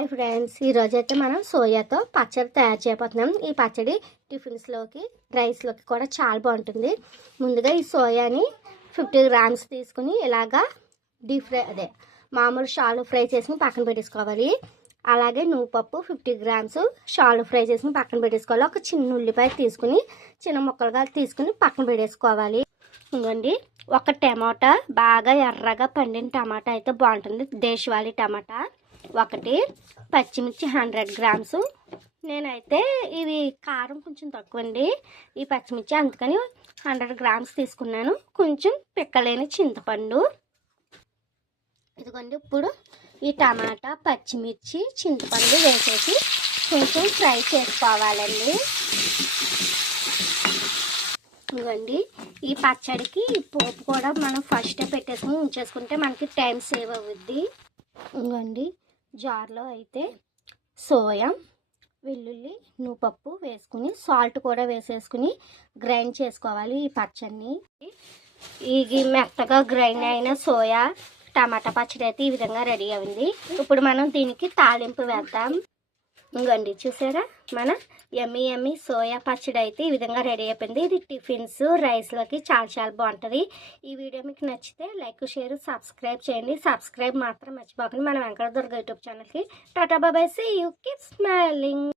Hi friends, ఈరోజైతే మనం సోయాతో పచ్చడి తయారు చేయబోతున్నాం. ఈ పచ్చడి టిఫిన్స్లోకి రైస్లోకి కూడా చాలా బాగుంటుంది. ముందుగా ఈ సోయాని 50 గ్రామ్స్ తీసుకుని ఇలాగా డీప్ ఫ్రై మామూలు షాలో ఫ్రై చేసుకుని పక్కన పెట్టేసుకోవాలి. అలాగే నువ్వుపప్పు 50 గ్రామ్స్ షాలో ఫ్రై చేసుకుని పక్కన పెట్టేసుకోవాలి. ఒక చిన్న ఉల్లిపాయ తీసుకుని చిన్న ముక్కలుగా తీసుకుని పక్కన పెట్టేసుకోవాలి. ఇంకోండి, ఒక టమాటా బాగా ఎర్రగా పండిన టమాటా అయితే బాగుంటుంది, దేశవాళీ టమాటా ఒకటి, పచ్చిమిర్చి 100 గ్రామ్స్. నేనైతే ఇవి కారం కొంచెం తక్కువ అండి ఈ పచ్చిమిర్చి, అందుకని 100 గ్రామ్స్ తీసుకున్నాను. కొంచెం పిక్కలేని చింతపండు. ఇదిగోండి, ఇప్పుడు ఈ టమాటా పచ్చిమిర్చి చింతపండు వేసేసి కొంచెం ఫ్రై చేసుకోవాలండి. ఇదిగోండి, ఈ పచ్చడికి పోపు కూడా మనం ఫస్టే పెట్టేసుకుని ఉంచేసుకుంటే మనకి టైం సేవ్ అవుద్ది. ఇదిగోండి, జార్లో అయితే సోయా, వెల్లుల్లి, నువ్వుపప్పు వేసుకుని సాల్ట్ కూడా వేసేసుకుని గ్రైండ్ చేసుకోవాలి. ఈ పచ్చడిని ఇది మెత్తగా గ్రైండ్ అయిన సోయా టమాటా పచ్చడి అయితే ఈ విధంగా రెడీ అయింది. ఇప్పుడు మనం దీనికి తాలింపు వేద్దాం. ఇంకోండి, చూసారా, మన యమ్మీ సోయా పచ్చడి అయితే ఈ విధంగా రెడీ అయిపోయింది. ఇది టిఫిన్స్ రైస్లోకి చాలా బాగుంటుంది. ఈ వీడియో మీకు నచ్చితే లైక్, షేర్, సబ్స్క్రైబ్ చేయండి. సబ్స్క్రైబ్ మాత్రం మర్చిపోకండి మన వెంకట దుర్గ యూట్యూబ్ ఛానల్కి. Tata bye, see you, keep smiling.